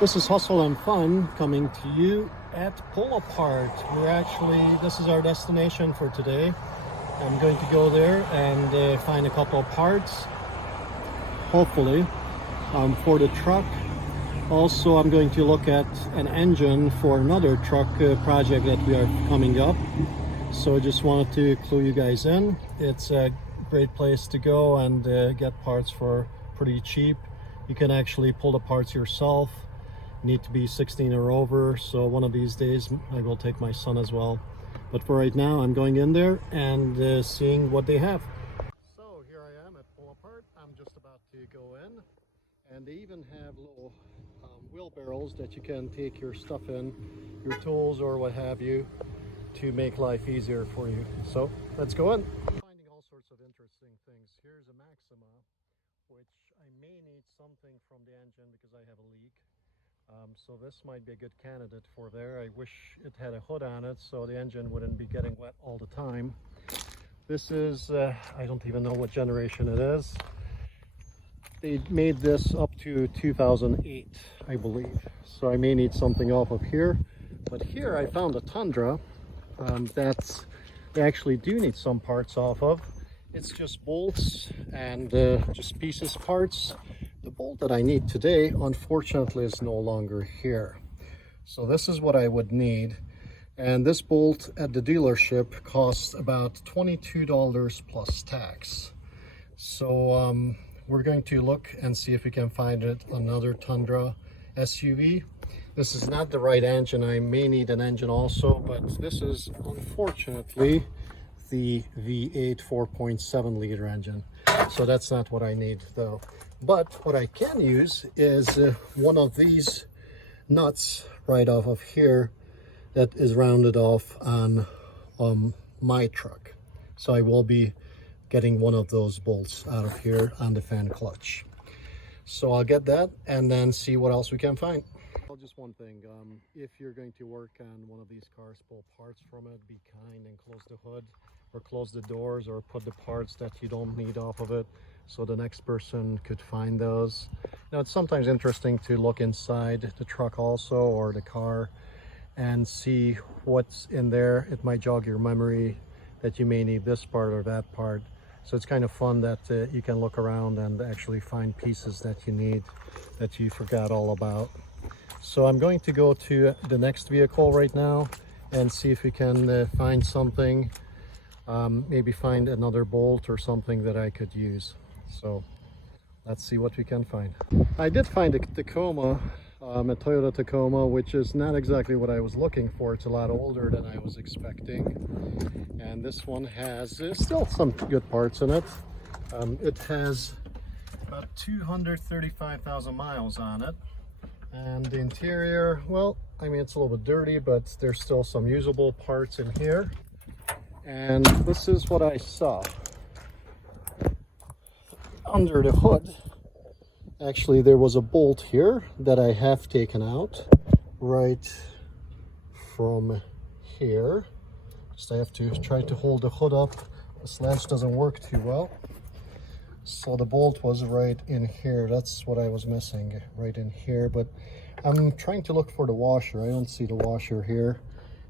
This is Hustle and Fun coming to you at Pull-Apart. This is our destination for today. I'm going to go there and find a couple of parts, hopefully, for the truck. Also, I'm going to look at an engine for another truck project that we are coming up. So I just wanted to clue you guys in. It's a great place to go and get parts for pretty cheap. You can actually pull the parts yourself. Need to be 16 or over, so one of these days I will take my son as well. But for right now, I'm going in there and seeing what they have. So here I am at Pull-Apart. I'm just about to go in, and they even have little wheelbarrows that you can take your stuff in, your tools or what have you, to make life easier for you. So let's go in. Finding all sorts of interesting things. Here's a Maxima, which I may need something from the engine because I have a leak. So this might be a good candidate for there. I wish it had a hood on it so the engine wouldn't be getting wet all the time. This is, I don't even know what generation it is. They made this up to 2008, I believe. So I may need something off of here. But here I found a Tundra that's they actually do need some parts off of. It's just bolts and just pieces parts. The bolt that I need today, unfortunately, is no longer here. So this is what I would need. And this bolt at the dealership costs about $22 plus tax. So we're going to look and see if we can find another Tundra SUV. This is not the right engine. I may need an engine also, but this is unfortunately the V8 4.7 liter engine. So that's not what I need though. But what I can use is one of these nuts right off of here that is rounded off on my truck. So I will be getting one of those bolts out of here on the fan clutch. So I'll get that and then see what else we can find. Well, just one thing, if you're going to work on one of these cars, pull parts from it, be kind and close the hood or close the doors or put the parts that you don't need off of it so the next person could find those. Now, it's sometimes interesting to look inside the truck also or the car and see what's in there. It might jog your memory that you may need this part or that part. So it's kind of fun that you can look around and actually find pieces that you need that you forgot all about. So I'm going to go to the next vehicle right now and see if we can find something, maybe find another bolt or something that I could use. So let's see what we can find. I did find a Tacoma, a Toyota Tacoma, which is not exactly what I was looking for. It's a lot older than I was expecting. And this one has still some good parts in it. It has about 235,000 miles on it. And the interior, well, I mean, it's a little bit dirty, but there's still some usable parts in here. And this is what I saw. Under the hood, actually, there was a bolt here that I have taken out right from here. Just I have to try to hold the hood up. This latch doesn't work too well. So the bolt was right in here. That's what I was missing, right in here. But I'm trying to look for the washer. I don't see the washer here.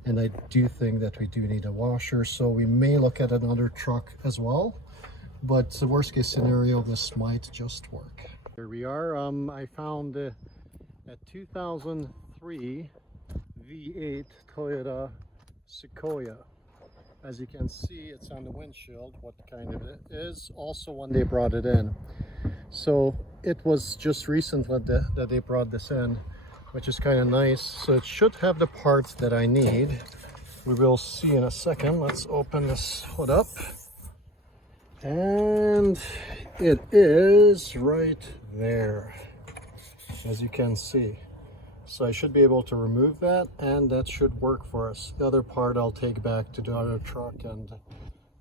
And I do think that we do need a washer. So we may look at another truck as well. But the worst case scenario, this might just work. Here we are. I found a 2003 V8 Toyota Sequoia. As you can see, it's on the windshield, what kind of it is, also when they brought it in. So it was just recently that they brought this in, which is kind of nice. So it should have the parts that I need. We will see in a second. Let's open this hood up. And it is right there, as you can see. So I should be able to remove that, and that should work for us. The other part I'll take back to the other truck and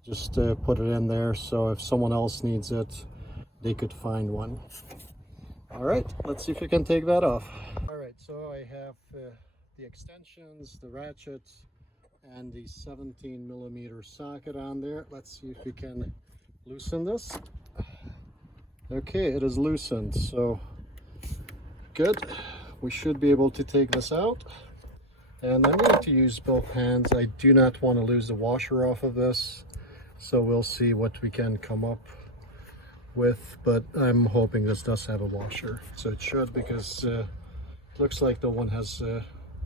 just put it in there, so if someone else needs it, they could find one. All right, let's see if we can take that off. All right, so I have the extensions, the ratchets, and the 17mm socket on there. Let's see if we can loosen this. Okay, it is loosened, so good. we should be able to take this out. And I'm going to use both hands. I do not want to lose the washer off of this. So we'll see what we can come up with. But I'm hoping this does have a washer. So it should, because it looks like no one has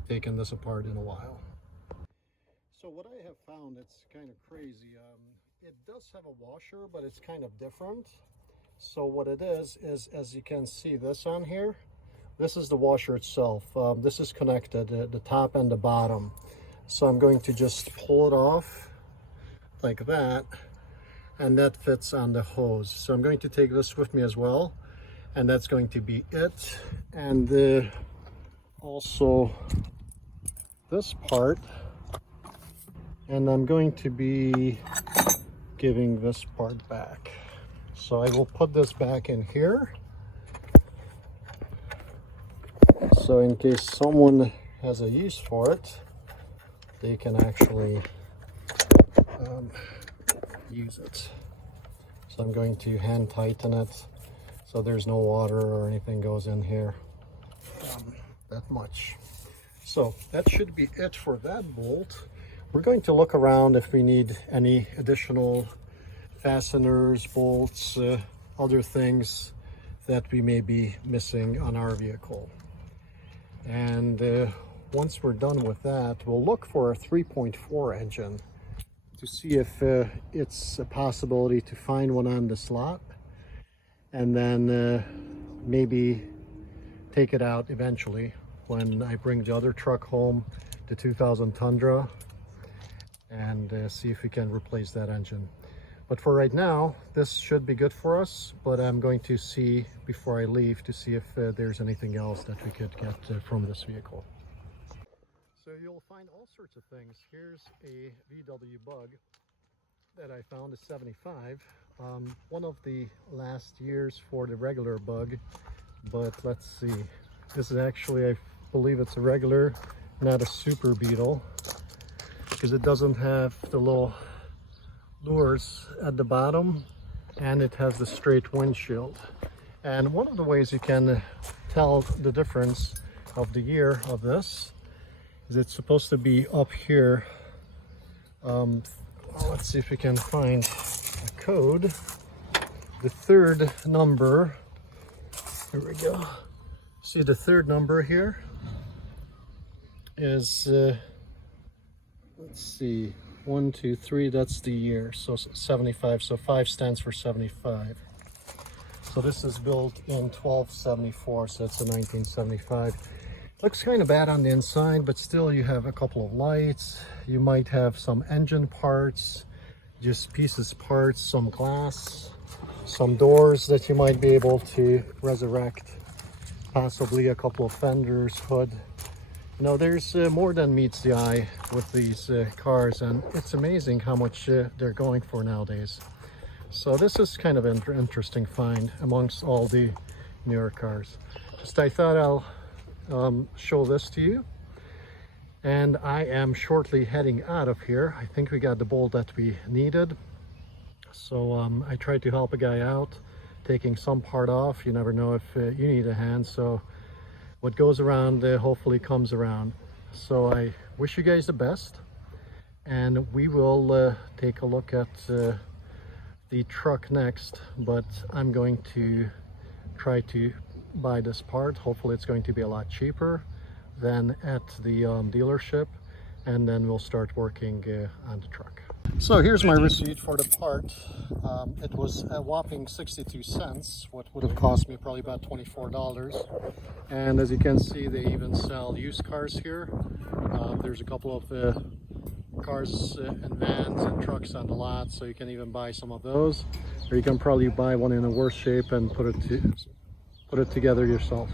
taken this apart in a while. So what I have found, it's kind of crazy. It does have a washer, but it's kind of different. So what it is, as you can see this on here, this is the washer itself. This is connected, the top and the bottom. So I'm going to just pull it off like that, and that fits on the hose. So I'm going to take this with me as well, and that's going to be it. And also this part, and I'm going to be giving this part back. So I will put this back in here. So in case someone has a use for it, they can actually use it. So I'm going to hand tighten it so there's no water or anything goes in here, that much. So that should be it for that bolt. We're going to look around if we need any additional fasteners, bolts, other things that we may be missing on our vehicle. And once we're done with that, we'll look for a 3.4 engine to see if it's a possibility to find one on the slot, and then maybe take it out eventually when I bring the other truck home, the 2000 Tundra, and see if we can replace that engine. But for right now, this should be good for us, but I'm going to see before I leave to see if there's anything else that we could get from this vehicle. So you'll find all sorts of things. Here's a VW Bug that I found, a 75. One of the last years for the regular Bug, but let's see. This is actually, I believe it's a regular, not a Super Beetle, because it doesn't have the little lures at the bottom, and it has the straight windshield. And one of the ways you can tell the difference of the year of this is it's supposed to be up here. Let's see if we can find a code. The third number, here we go. See, the third number here is let's see, 1, 2, 3, that's the year, so 75, so 5 stands for 75. So this is built in 1274, so it's a 1975. Looks kind of bad on the inside, but still you have a couple of lights. You might have some engine parts, just pieces parts, some glass, some doors that you might be able to resurrect, possibly a couple of fenders, hood. You know, there's more than meets the eye with these cars, and it's amazing how much they're going for nowadays. So this is kind of an interesting find amongst all the newer cars. Just I thought I'll show this to you. And I am shortly heading out of here. I think we got the bolt that we needed. So I tried to help a guy out, taking some part off. You never know if you need a hand. So what goes around hopefully comes around. So I wish you guys the best, and we will take a look at the truck next, but I'm going to try to buy this part. Hopefully it's going to be a lot cheaper than at the dealership, and then we'll start working on the truck. So here's my receipt for the part. It was a whopping 62 cents, what would have cost me probably about $24. And as you can see, they even sell used cars here. There's a couple of cars and vans and trucks on the lot, so you can even buy some of those, or you can probably buy one in a worse shape and put it together yourself.